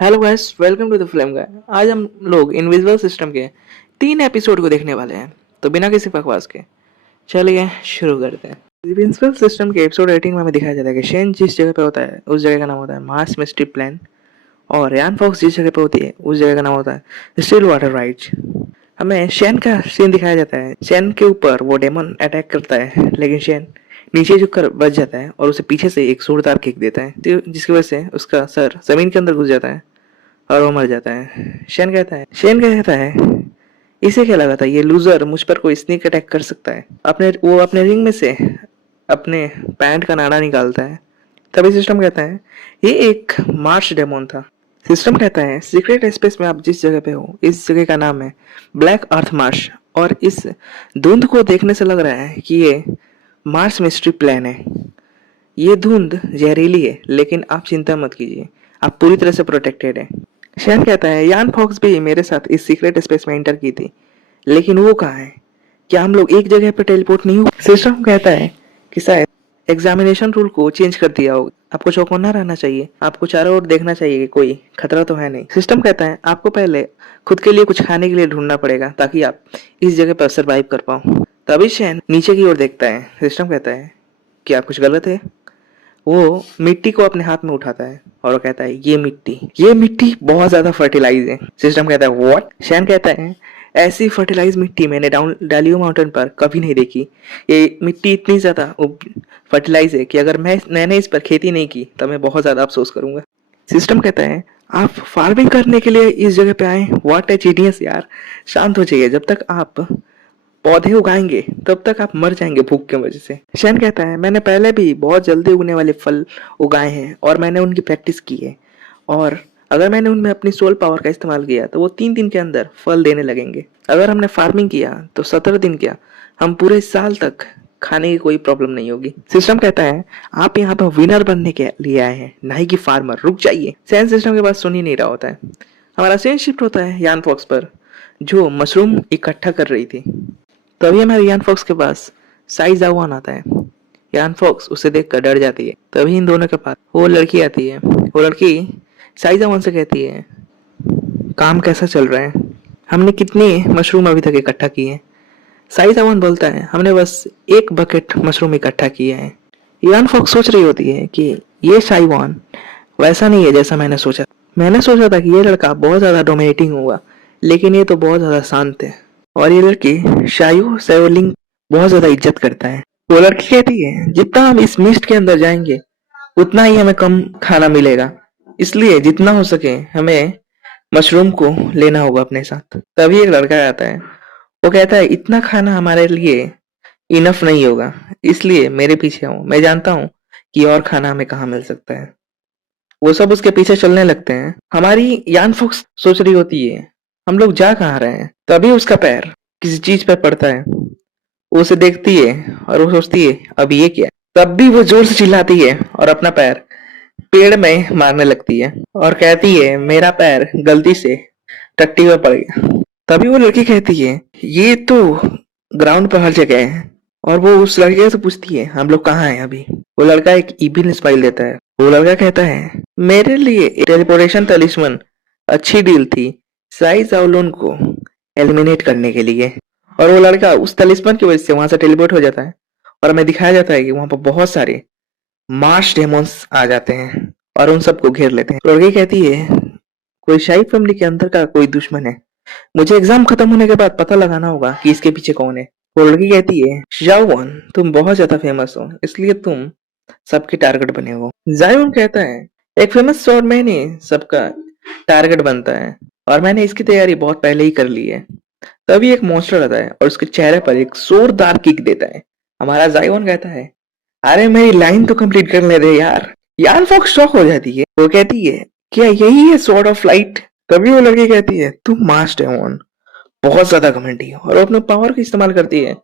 Hello guys, welcome to the film guy. आज हम लोग इनविजिबल सिस्टम के 3 एपिसोड को देखने वाले हैं। तो बिना किसी बकवास के चलिए शुरू करते हैं। इनविजिबल सिस्टम के एपिसोड 18 में हमें दिखाया जाता है कि शेन जिस जगह पे होता है उस जगह का नाम होता है मार्स मिस्ट्री प्लान, और यान फॉक्स जिस जगह पे होती है उस जगह का नाम होता है स्टिल वाटर राइज। हमें शेन का सीन दिखाया जाता है। शेन के ऊपर वो डेमन अटैक करता है, लेकिन शेन नीचे झुककर बच जाता है और उसे पीछे से एक जोरदार किक देता है, जिसकी वजह से उसका सर जमीन के अंदर घुस जाता है और वो मर जाता है। शेन कहता है इसे क्या लगा था, ये लूजर मुझ पर कोई स्नीक अटैक कर सकता है। अपने रिंग में से अपने पैंट का नाड़ा निकालता है। तभी सिस्टम कहता है ये एक मार्स डेमोन था। सिस्टम कहता है सीक्रेट स्पेस में आप जिस जगह पे हो इस जगह का नाम है ब्लैक अर्थ मार्स, और इस धुंध को देखने से लग रहा है कि ये मार्स मिस्ट्री प्लान है। ये धुंध जहरीली है, लेकिन आप चिंता मत कीजिए, आप पूरी तरह से प्रोटेक्टेड है। शैन कहता है यान फॉक्स भी मेरे साथ इस सीक्रेट स्पेस में एंटर की थी, लेकिन वो कहाँ है? क्या हम लोग एक जगह पर टेलीपोर्ट नहीं हुए? सिस्टम कहता है कि शायद एग्जामिनेशन रूल को चेंज कर दिया होगा। आपको चौकन्ना रहना चाहिए, आपको चारों ओर देखना चाहिए कि कोई खतरा तो है नहीं। सिस्टम कहता है आपको पहले खुद के लिए कुछ खाने के लिए ढूंढना पड़ेगा ताकि आप इस जगह पर सरवाइव कर पाओ। तभी शैन नीचे की ओर देखता है। सिस्टम कहता है क्या कुछ गलत है? वो मिट्टी को अपने हाथ में उठाता है और वो कहता है ये मिट्टी बहुत ज्यादा फर्टिलाइज है। सिस्टम कहता है व्हाट? शैन कहता है ऐसी फर्टिलाइज मिट्टी मैंने डाउन डालियो माउंटेन पर कभी नहीं देखी। ये मिट्टी इतनी ज्यादा फर्टिलाइज है कि अगर मैंने इस पर खेती नहीं की तो मैं बहुत ज्यादा अफसोस करूंगा। सिस्टम कहता है आप फार्मिंग करने के लिए इस जगह पे आए? व्हाट ए जीनियस यार। शांत हो जाइए, जब तक आप पौधे उगाएंगे तब तक आप मर जाएंगे भूख की वजह से। शैन कहता है मैंने पहले भी बहुत जल्दी उगने वाले फल उगाए हैं और मैंने उनकी प्रैक्टिस की है, और अगर मैंने उनमें अपनी सोल पावर का इस्तेमाल किया तो वो 3 दिन के अंदर फल देने लगेंगे। अगर हमने फार्मिंग किया तो 17 दिन क्या, हम पूरे साल तक खाने की कोई प्रॉब्लम नहीं होगी। सिस्टम कहता है आप यहाँ पर विनर बनने के लिए आए हैं, ना ही कि फार्मर। रुक जाइए। सैन सिस्टम के पास सुन ही नहीं रहा होता है। हमारा सीन शिफ्ट होता है यान फॉक्स पर, जो मशरूम इकट्ठा कर रही थी। तभी हमारे यान फॉक्स के पास साई जावान आता है। यान फॉक्स उसे देखकर डर जाती है। तभी इन दोनों के पास वो लड़की आती है। वो लड़की साई जावान से कहती है काम कैसा चल रहा है, हमने कितने मशरूम अभी तक इकट्ठा किए हैं? साई जावान बोलता है हमने बस एक बकेट मशरूम इकट्ठा किए हैं। यान फॉक्स सोच रही होती है कि ये साइवान वैसा नहीं है जैसा मैंने सोचा था कि ये लड़का बहुत ज्यादा डोमिनेटिंग होगा, लेकिन ये तो बहुत ज्यादा शांत है। और ये लड़की शायू सेवलिंग बहुत ज्यादा इज्जत करता है। वो लड़की कहती है जितना हम इस मिस्ट के अंदर जाएंगे उतना ही हमें कम खाना मिलेगा, इसलिए जितना हो सके हमें मशरूम को लेना होगा अपने साथ। तभी एक लड़का आता है। वो कहता है इतना खाना हमारे लिए इनफ नहीं होगा, इसलिए मेरे पीछे आओ, मैं जानता हूँ कि और खाना हमें कहाँ मिल सकता है। वो सब उसके पीछे चलने लगते हैं। हमारी यान फॉक्स सोच रही होती है हम लोग जा कहाँ रहे हैं। तभी उसका पैर किसी चीज पर पड़ता है। वो उसे देखती है और वो सोचती है अब ये क्या। तब भी वो जोर से चिल्लाती है और अपना पैर पेड़ में मारने लगती है और कहती है मेरा पैर गलती से टट्टी में पड़ गया। तभी वो लड़की कहती है ये तो ग्राउंड पर हर जगह है, और वो उस लड़के से पूछती है हम लोग कहाँ हैं अभी। वो लड़का एक इबिन स्माइल देता है। वो लड़का कहता है मेरे लिए टेलीपोर्टेशन तलिस्मन अच्छी डील थी साई जाओलून को एलिमिनेट करने के लिए। और वो लड़का उस तलिस्मन की वजह से वहां से टेलीपोर्ट हो जाता है, और हमें दिखाया जाता है कि वहां पर बहुत सारे मार्श डेमोन्स आ जाते हैं और उन सबको घेर लेते हैं। लड़की कहती है कोई शाही फैमिली के अंदर का कोई दुश्मन है, मुझे एग्जाम खत्म होने के बाद पता लगाना होगा कि इसके पीछे कौन है। वो लड़की कहती है जाओवन तुम बहुत ज्यादा फेमस हो, इसलिए तुम सबके टारगेट बने हो। जायोन कहता है एक फेमस स्वॉर्डमैन ही सबका टारगेट बनता है, और मैंने इसकी तैयारी बहुत पहले ही कर ली है। तभी एक मॉन्स्टर आता है और उसके चेहरे पर एक जोरदार किक देता है। हमारा जायोन कहता है अरे मेरी लाइन तो कंप्लीट करने दे यार। यान फॉक्स शॉक हो जाती है। वो कहती है क्या यही है स्वॉर्ड ऑफ लाइट? तभी वो लड़की कहती है तुम मार्स डेमोन बहुत ज्यादा घमंडी है, और वो अपने पावर का इस्तेमाल करती है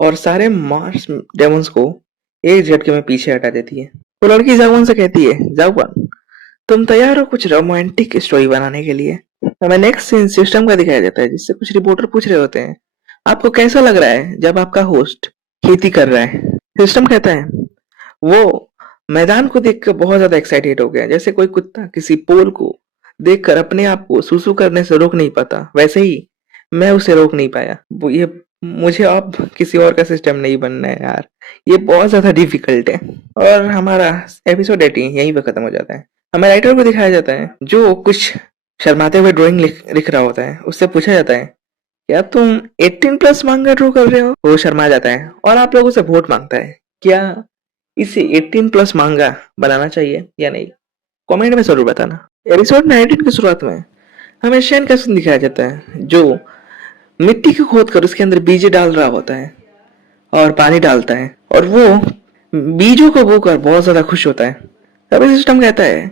और सारे मार्स डेमोन्स को एक झटके में पीछे हटा देती है। वो लड़की जागवान से कहती है जागवान तुम तैयार हो कुछ रोमांटिक स्टोरी बनाने के लिए? हमें नेक्स्ट सीन सिस्टम का दिखाया जाता है, जिससे कुछ रिपोर्टर पूछ रहे होते हैं आपको कैसा लग रहा है जब आपका होस्ट खेती कर रहा है? सिस्टम कहता है वो मैदान को देखकर बहुत ज्यादा एक्साइटेड हो गया, जैसे कोई कुत्ता किसी पोल को देखकर अपने आप को सुसु करने से रोक नहीं पाता, वैसे ही मैं उसे रोक नहीं पाया। वो ये मुझे अब किसी और का सिस्टम नहीं बनना है यार। ये बहुत ज़्यादा डिफ़िकल्ट है। और हमारा एपिसोड 18 यहीं पे खत्म हो जाता है। हमें राइटर को दिखाया जाता है जो कुछ शर्माते हुए ड्राइंग लिख रहा होता है। उससे पूछा जाता है, क्या तुम 18 प्लस मांगा ड्रॉ कर रहे हो? वो शर्मा जाता है और आप लोगों से वोट मांगता है। क्या इसे 18 प्लस मांगा बनाना चाहिए या नहीं? कमेंट में जरूर बताना। एपिसोड 19 की शुरुआत में हमें शेन का सीन दिखाया जाता है जो मिट्टी को खोद कर उसके अंदर बीज डाल रहा होता है और पानी डालता है और वो बीजों को बोकर बहुत ज्यादा खुश होता है। तभी सिस्टम कहता है,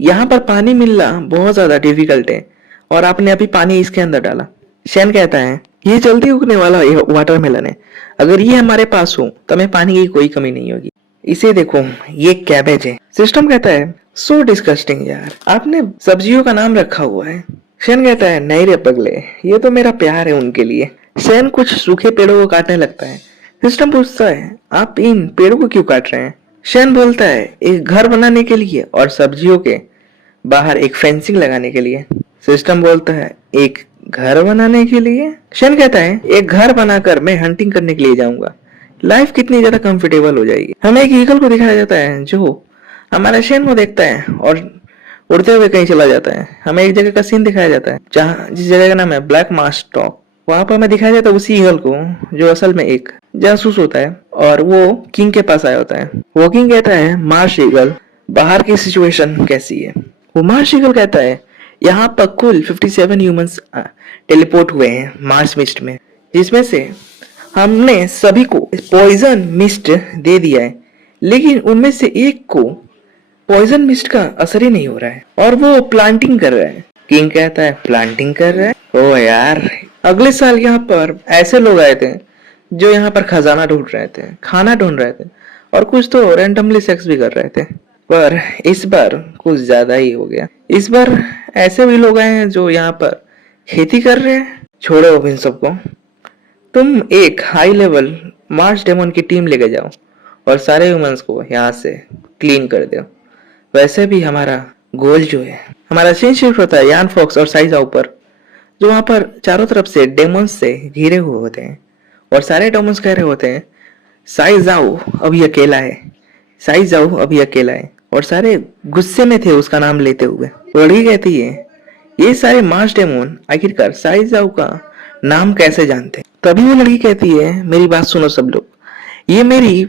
यहाँ पर पानी मिलना बहुत ज्यादा डिफिकल्ट है और आपने अभी पानी इसके अंदर डाला। शेन कहता है, ये जल्दी उगने वाला वाटरमेलन है, अगर ये हमारे पास हो तो हमें पानी की कोई कमी नहीं होगी। इसे देखो, ये कैबेज है। सिस्टम कहता है, सो डिस्गस्टिंग यार, आपने सब्जियों का नाम रखा हुआ है। शेन कहता है, नहीं रे पगले, ये तो मेरा प्यार है उनके लिए। शेन कुछ सूखे पेड़ों को काटने लगता है। सिस्टम पूछता है, आप इन पेड़ों को क्यों काट रहे हैं? शेन बोलता है, एक घर बनाने के लिए और सब्जियों के बाहर एक फेंसिंग लगाने के लिए। सिस्टम बोलता है, एक घर बनाने के लिए? शेन कहता है, एक घर बनाकर मैं हंटिंग करने के लिए जाऊंगा, लाइफ कितनी ज्यादा कंफर्टेबल हो जाएगी। हमें एक ईगल को दिखाया जाता है जो हमारे शेन को देखता है और उड़ते हुए कहीं चला जाता है। हमें एक जगह का सीन दिखाया जाता है जहाँ जिस जगह का नाम है ब्लैक मार्श टॉप। वहां पर हमें दिखाया जाता है उसी ईगल को जो असल में एक जासूस होता है और वो किंग के पास आया होता है। वो किंग कहता है, मार्श ईगल, बाहर की सिचुएशन कैसी है? वो मार्श ईगल कहता है, यहाँ पर कुल 57 ह्यूमंस टेलीपोर्ट हुए हैं मार्स मिस्ट में, जिसमें से हमने सभी को पॉइजन मिस्ट दे दिया है, लेकिन उनमें से एक को पॉइजन मिस्ट का असर ही नहीं हो रहा है और वो प्लांटिंग कर रहा है। किंग कहता है, प्लांटिंग कर रहा है? ओ यार, अगले साल यहाँ पर ऐसे लोग आए थे जो यहाँ पर खजाना ढूंढ रहे थे, खाना ढूंढ रहे थे और कुछ तो रैंडमली सेक्स भी कर रहे थे। पर इस बार कुछ ज्यादा ही हो गया। इस बार ऐसे भी लोग आए हैं जो यहाँ पर खेती कर रहे हैं। छोड़ो अब इन सबको, तुम एक हाई लेवल मार्स डेमन की टीम लेके जाओ और सारे ह्यूमंस को यहाँ से क्लीन कर दो। वैसे भी हमारा गोल जो है, हमारा सीन शिफ्ट होता है यान फॉक्स और साइजाओ पर, जो वहां पर चारों तरफ से डेमोन्स से घिरे हुए होते हैं और सारे डेमोन्स कह रहे होते हैं, साइजाओ अभी अकेला है, साइजाओ अभी अकेला है, और सारे गुस्से में थे उसका नाम लेते हुए। वो लड़की कहती है, ये सारे मार्स डेमोन आखिरकार साइजाओ का नाम कैसे जानते? तभी वो लड़की कहती है, मेरी बात सुनो सब लोग, ये मेरी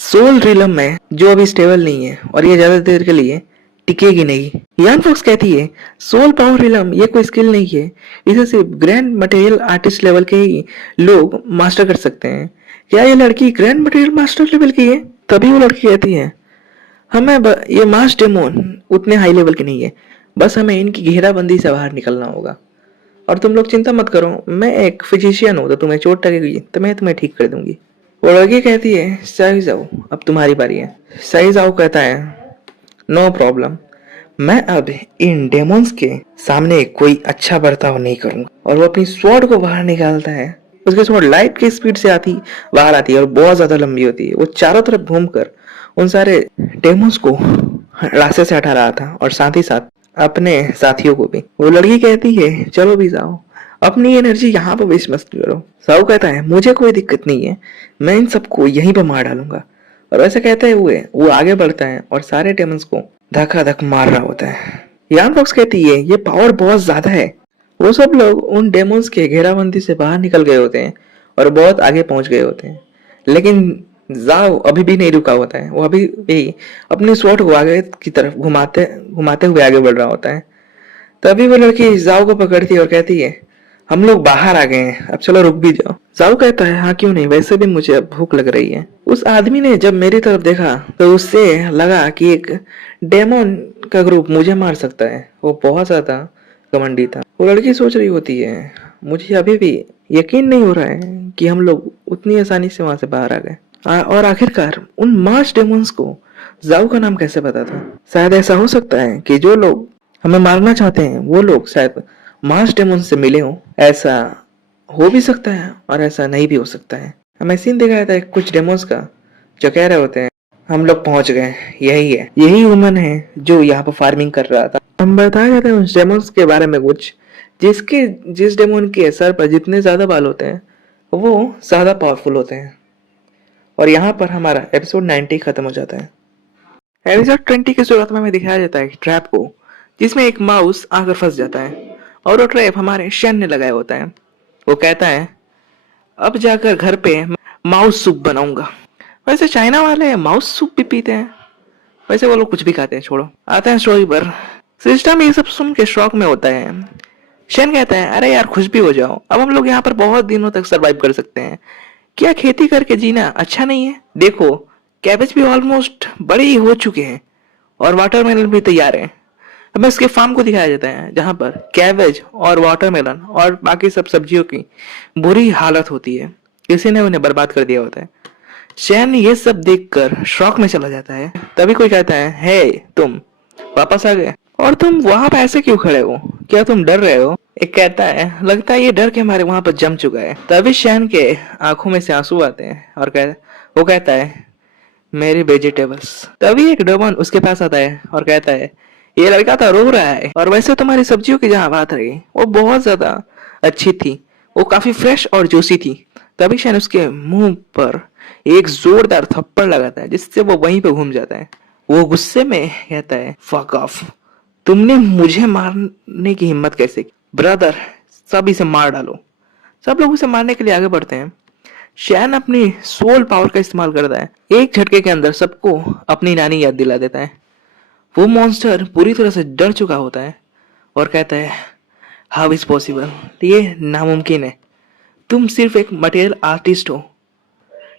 सोल रिलम है जो अभी स्टेबल नहीं है और ये ज्यादा देर के लिए टिकेगी नहीं। यान फॉक्स कहती है, सोल पावर रिलम ये कोई स्किल नहीं है, इसे सिर्फ ग्रैंड मटेरियल आर्टिस्ट लेवल के ही लोग मास्टर कर सकते हैं। क्या ये लड़की ग्रैंड मटेरियल मास्टर लेवल की है? तभी वो लड़की कहती है, ये मास डेमोन उतने हाई लेवल के नहीं है, बस हमें इनकी घेराबंदी से बाहर निकलना होगा। और तुम लोग चिंता मत करो, मैं एक फिजिशियन हूँ, तो तुम्हें चोट लगेगी तो मैं तुम्हें ठीक कर दूंगी। वो लड़की कहती है, साइजाओ अब तुम्हारी बारी है। साइजाओ कहता है, नो प्रॉब्लम, मैं अब इन डेमोन्स के सामने कोई अच्छा बर्ताव नहीं करूंगा। और वो अपनी स्वॉर्ड को बाहर निकालता है। उसकी स्वॉर्ड लाइट की स्पीड से बाहर आती है और बहुत ज्यादा लंबी होती है। वो चारों तरफ घूमकर उन सारे डेमोन्स को रास्ते से हटा रहा था और साथ ही साथ अपने साथियों को भी। वो लड़की कहती है, चलो भी जाओ, अपनी एनर्जी यहाँ पर वेस्ट मत करो। साहू कहता है, मुझे कोई दिक्कत नहीं है, मैं इन सबको यहीं पर मार डालूंगा। और वैसा कहते हुए वो आगे बढ़ता है और सारे डेमन्स को धक्का धक मार रहा होता है। यान फॉक्स कहती है, ये पावर बहुत ज्यादा है। वो सब लोग उन डेमोन्स के घेराबंदी से बाहर निकल गए होते हैं और बहुत आगे पहुंच गए होते हैं, लेकिन जाओ अभी भी नहीं रुका होता है। वो अभी भी अपनी स्वॉर्ड को आगे की तरफ घुमाते घुमाते हुए आगे बढ़ रहा होता है। तभी वो लड़की जाओ को पकड़ती है और कहती है, हम लोग बाहर आ गए हैं, अब चलो रुक भी जाओ। जाओ कहता है, हाँ क्यों नहीं, वैसे भी मुझे अब भूख लग रही है। उस आदमी ने जब मेरी तरफ देखा तो उससे लगा कि एक डेमोन का ग्रुप मुझे मार सकता है। वो बहुत ज्यादा घमंडी था। वो लड़की सोच रही होती है, मुझे अभी भी यकीन नहीं हो रहा है कि हम लोग उतनी आसानी से वहां से बाहर आ गए। और आखिरकार उन मार्च डेमोन्स को जाओ का नाम कैसे पता था? शायद ऐसा हो सकता है कि जो लोग हमें मारना चाहते हैं वो लोग शायद मार्स डेमोन से मिले हों। ऐसा हो भी सकता है और ऐसा नहीं भी हो सकता है। हमें सीन दिखाया था कुछ डेमोन्स का जो कह रहे होते हैं, हम लोग पहुंच गए, यही है, यही ह्यूमन है जो यहाँ पर फार्मिंग कर रहा था। हम बताया जाते हैं उस डेमोन्स के बारे में कुछ, जिस डेमोन के सर पर जितने ज्यादा बाल होते हैं वो ज्यादा पावरफुल होते हैं। और यहाँ पर हमारा एपिसोड 90 खत्म हो जाता है। एपिसोड 20 की शुरुआत में हमें दिखाया जाता है ट्रैप को, जिसमें एक माउस आकर फंस जाता है और वो ट्रैप हमारे शन ने लगाया होता है। वो कहता है अब जाकर घर पे माउस सूप बनाऊंगा। वैसे चाइना वाले माउस सूप भी पीते हैं, वैसे वो लोग कुछ भी खाते हैं, छोड़ो। आते हैं स्टोरी पर। सिस्टम ये सब सुन के शॉक में होता है। शेन कहता है अरे यार खुश भी हो जाओ, अब हम लोग यहाँ पर बहुत दिनों तक सरवाइव कर सकते हैं। क्या खेती करके जीना अच्छा नहीं है? देखो कैबेज भी ऑलमोस्ट बड़े ही हो चुके हैं और वाटरमेलन भी तैयार है। हमें उसके फार्म को दिखाया जाता है जहां पर कैबेज और वाटरमेलन और बाकी सब सब्जियों की बुरी हालत होती है, किसी ने उन्हें बर्बाद कर दिया होता है। शैन ये सब देखकर शॉक में चला जाता है। तभी कोई कहता है हे तुम वापस आ गए, और तुम वहां पर ऐसे क्यों खड़े हो? क्या तुम डर रहे हो? एक कहता है लगता है ये डर के हमारे वहां पर जम चुका है। तभी शैन के आंखों में से आंसू आते हैं और वो कहता है मेरी वेजिटेबल्स। तभी एक डोमन उसके पास आता है और कहता है ये लड़का तो रो रहा है, और वैसे तुम्हारी सब्जियों की जहाँ बात रही वो बहुत ज्यादा अच्छी थी, वो काफी फ्रेश और जूसी थी। तभी शैन उसके मुंह पर एक जोरदार थप्पड़ लगाता है जिससे वो वहीं पे घूम जाता है। वो गुस्से में कहता है फक ऑफ, तुमने मुझे मारने की हिम्मत कैसे की? ब्रदर सब इसे मार डालो। सब लोग उसे मारने के लिए आगे बढ़ते हैं। शैन अपनी सोल पावर का इस्तेमाल करता है, एक झटके के अंदर सबको अपनी नानी याद दिला देता है। वो मॉन्स्टर पूरी तरह से डर चुका होता है और कहता है हाउ इज पॉसिबल, ये नामुमकिन है, तुम सिर्फ एक मटेरियल आर्टिस्ट हो।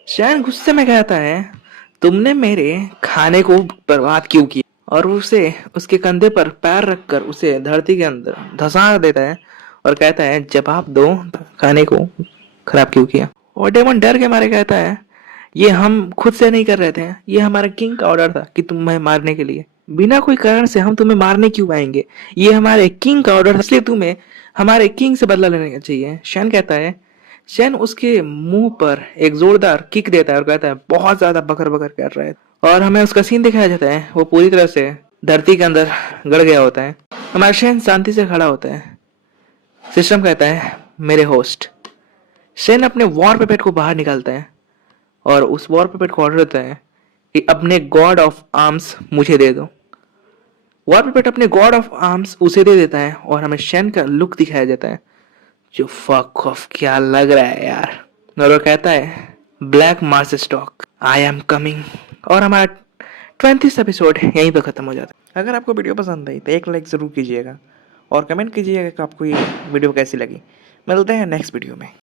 शैन गुस्से में कहता है तुमने मेरे खाने को बर्बाद क्यों किया, और उसे उसके कंधे पर पैर रखकर उसे धरती के अंदर धंसा देता है और कहता है जवाब दो, खाने को खराब क्यों किया? और डेमन डर के मारे कहता है ये हम खुद से नहीं कर रहे थे, ये हमारे किंग का ऑर्डर था कि तुम्हें मारने के लिए, बिना कोई कारण से हम तुम्हें मारने क्यों आएंगे? ये हमारे किंग का ऑर्डर था, इसलिए तुम्हें हमारे किंग से बदला लेने का चाहिए। शैन कहता है, शैन उसके मुंह पर एक जोरदार किक देता है और कहता है बहुत ज्यादा बकर बकर कर रहा है, और हमें उसका सीन दिखाया जाता है वो पूरी तरह से धरती के अंदर गड़ गया होता है। हमारा शैन शांति से खड़ा होता है। सिस्टम कहता है मेरे होस्ट। शैन अपने वॉर पेपेट को बाहर निकालता है और उस वॉर पेपेट को ऑर्डर देता है कि अपने गॉड ऑफ आर्म्स मुझे दे दो। वॉर पेपेट अपने गॉड ऑफ आर्म्स उसे दे देता है और हमें शैन का लुक दिखाया जाता है जो फक ऑफ क्या लग रहा है यार। और वो कहता है black Mars stock I am coming. और हमारा 20th एपिसोड यहीं पर खत्म हो जाता है। अगर आपको वीडियो पसंद आई तो एक लाइक जरूर कीजिएगा और कमेंट कीजिएगा कि आपको ये वीडियो कैसी लगी। मिलते हैं नेक्स्ट वीडियो में।